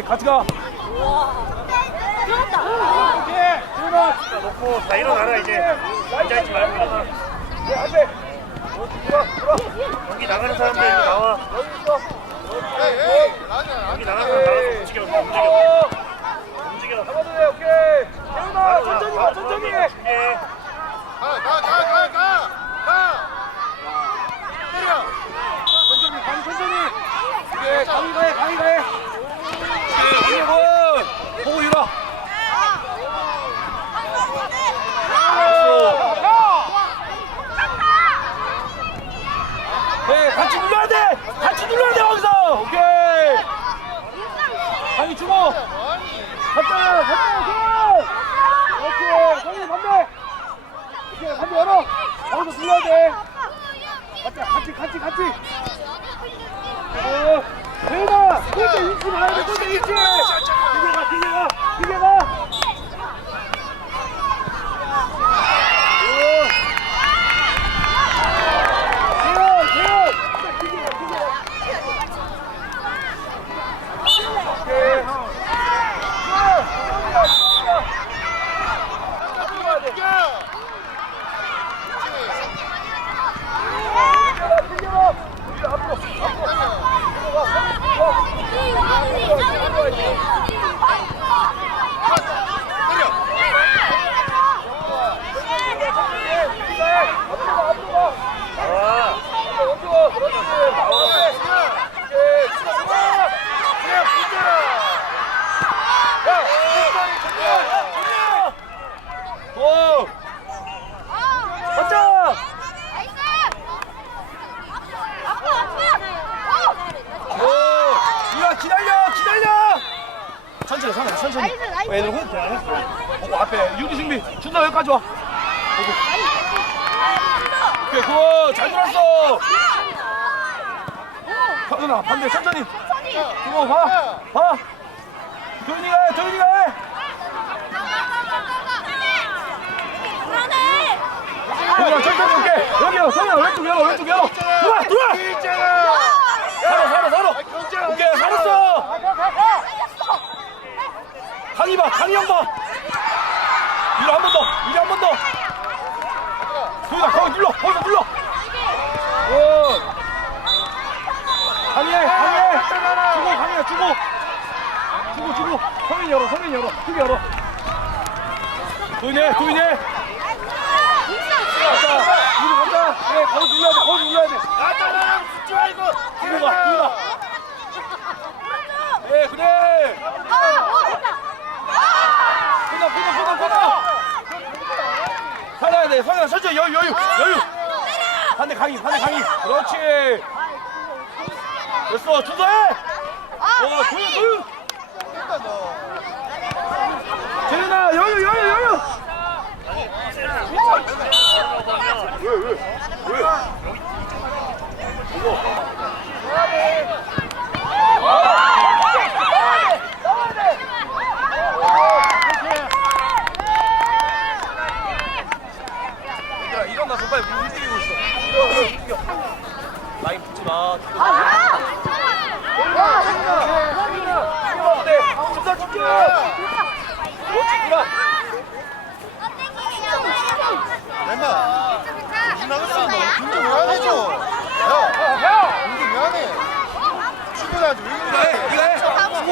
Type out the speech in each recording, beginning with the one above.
네, 같이 가. 오케이. 일어나. 놓고 다 일어나라, 이제. 앉아 있지 말고 일어나. 네, 안 돼. 들어와, 들어와. 여기 나가는 사람들 나와. 여기 있어. 여기 나가는 사람 나가서 움직여, 움직여. 오케이 굿잘 돌았어. 서준아 반대 천천히. 주고 봐봐. 도윤이가 해 도윤이가 해 도윤아 천천히 올게. 여기요 서준아 왼쪽 열어 왼쪽 열어 들어와 들어와 살아 살아 살아. 오케이 살았어. 강희 봐, 강희 형 봐. 위로 한번 더, 위로 한번 더. 도희가 거기 눌러, 거기 눌러. 오. 강희 해, 강희 해. 주고, 강희야, 주고. 주고, 주고. 성인 열어, 성인 열어, 크게 열어. 도희네, 도희네. 가자, 위로 가자. 그래, 거기 눌러야 돼, 거기 눌러야 돼. 나타나! 붙지 말고! 뒤로 가, 뒤로 가. 네, 그래. 끊어, 끊어, 끊어, 끊어. 살아야 돼. 성현아, 천천히 여유, 여유, 여유. 반대 강희, 반대 강희. 그렇지. 됐어, 준서해. 와, 도윤, 도윤. 재윤아, 여유, 여유, 여유. 왜, 왜, 왜? 야, 일어나, 서 빨리 움직이고 있어. 일어나, 움직여. 라인 붙지 마. 네, 준서 집중. 그렇지, 누나. 나갔어 너 운전 왜안 해줘 야 운전 왜안 해? 출근하지 왜 네가 해, 네가 해. 수고.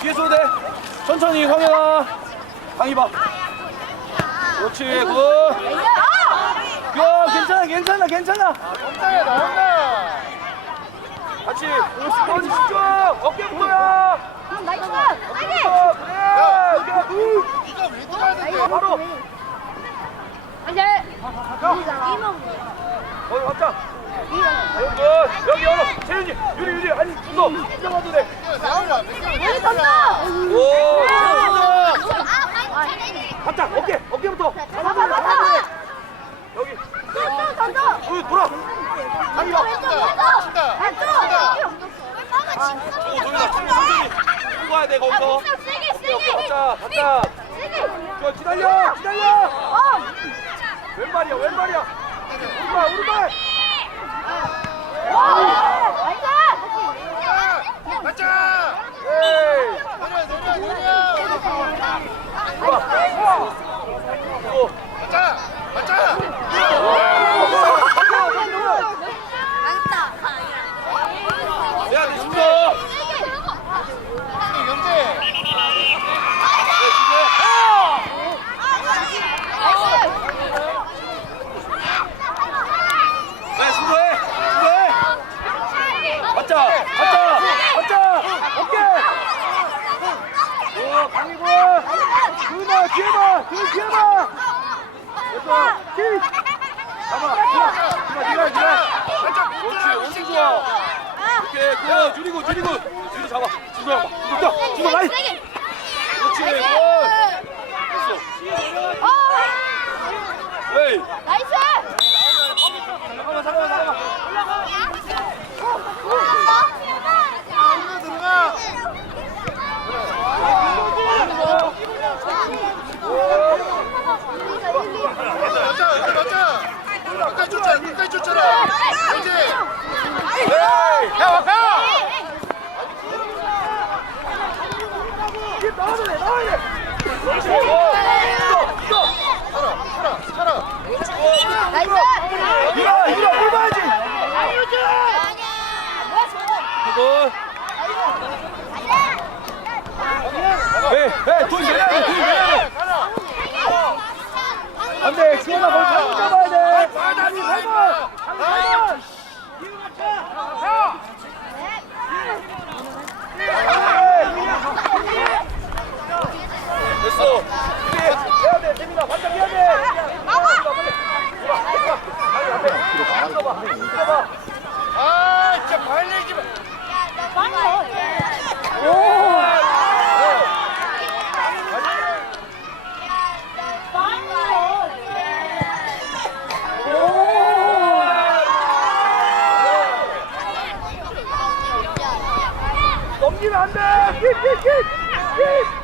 뒤에서 돼. 천천히, 황현아. 강희 봐. 그렇지, 굿. 야, 괜찮아, 괜찮아, 괜찮아. 혼자야 나 혼자 같이. 그렇지, 집중. 어깨부터야. 어깨부터. 그래. 야, 굿. 네가 왜 들어야 돼? 바로. 안돼. 거기 왔자. 여기, 여기 열어. 재윤이, 유리, 유리. 아니, 준서. 인정하도 돼. 나올라 몇 개월 여기 던져. 오, 준서. 갔다. 어깨, 어깨부터. 잡아 잡아. 여기. 또 던져. 여기 돌아. 왼쪽. 오, 돌리다, 천천히. 들고 가야 돼, 거기서. 가자, 가자. 세게. 저 기다려, 기다려. 어. 왼발이야, 왼발이야. 오른발, 오른발. 됐어. 해야 돼, 재민아. 반짝 해야 돼. 나와. 들어봐. 아, 진짜 발리지 마. 오. 넘기면 안 돼. 킥, 킥, 킥. 킥.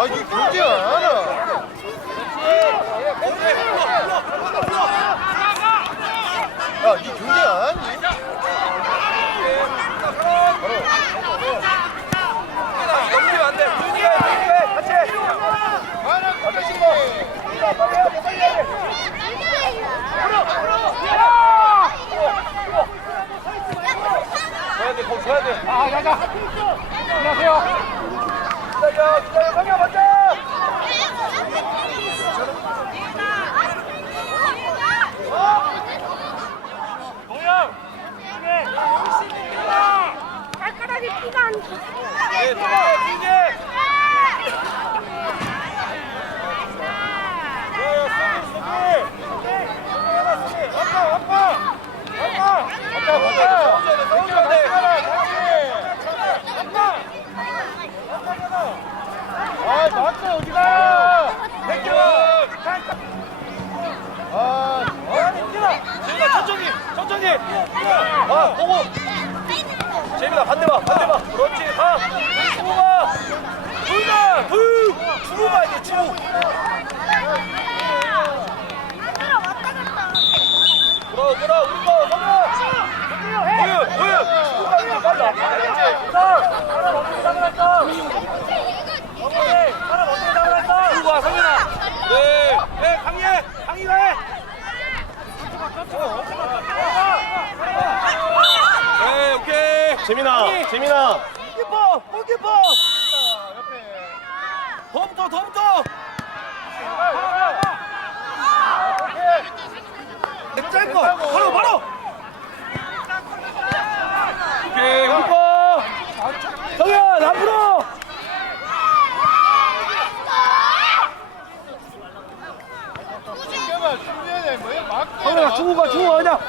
아 이게 문제야 하나 야니 경제 아니? 넘기면 안돼 준비해 준비해 같이 하나 같이 친구 빨리 해야 돼 빨리 해야 돼 서야 돼 거기 서야 돼 아, 야자. 안녕하세요. 기다려 성현 먼저 동영 중에 발가락에 피가 안예 들어 뒤에 아까 보자. 성규가 같이 가라, 같이. 아, 맞다, 여기가. 아, 재민아 천천히 천천히 아 보고 재민아 반대 봐 반대 봐 그렇지 가 주고 가 둘다 둘 주고 가야 돼 주고 그럼 그럼 우리 거 성현 도윤 도윤 주고 가야 돼 맞아 자 사람 어떻게 당했어 어머니 사람 어떻게 당했어 주고 와 성현아 네네 강희해 강희가 해 네, 오케이. 재민아, 재민아. 골키퍼, 골키퍼. 옆에. 더 붙어, 더 붙어. 짧고, 바로, 바로. 오케이, 골키퍼. 성현, 앞으로. 신경아, 준비해야 뭐야? 막. 성현아, 주고 가, 주고 가, 그냥.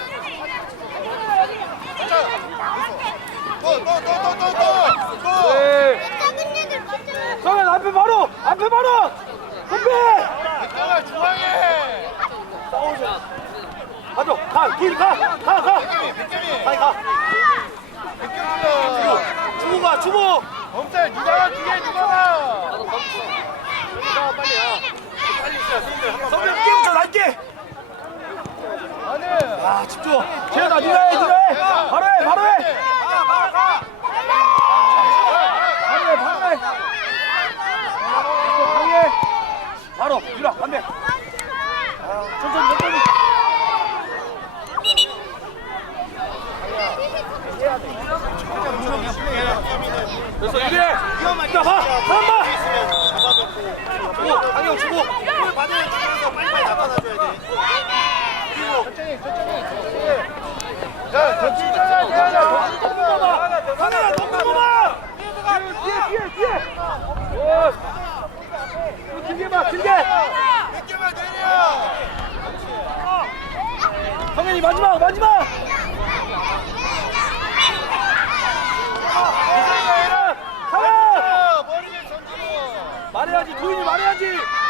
또. 네. 작은 애들 앞에 바로, 앞에 바로. 준비. 가죠, 가, 길 가, 가, 가. 가이 가. 주고 가, 주고. 성현 끼우쳐, 날게. 아, 집중. 재현아, 네가 해, 네가 해. 바로 해, 바로 해. 바로 해, 바로 해. 강해. 바로, 유라, 반대. 아, 천천히, 천천히. 그래서 이래. 사람 봐. 주고, 강형 주고. 천천히, 천천히, 천천히. 야, 더 치잖아, 대하나. 더 끌고 봐! 뒤에, 뒤에, 뒤에! 오! 길게 봐, 길게! 백경아, 내려. 성현이 마지막, 마지막! 아. 말해야지, 도인이 말해야지!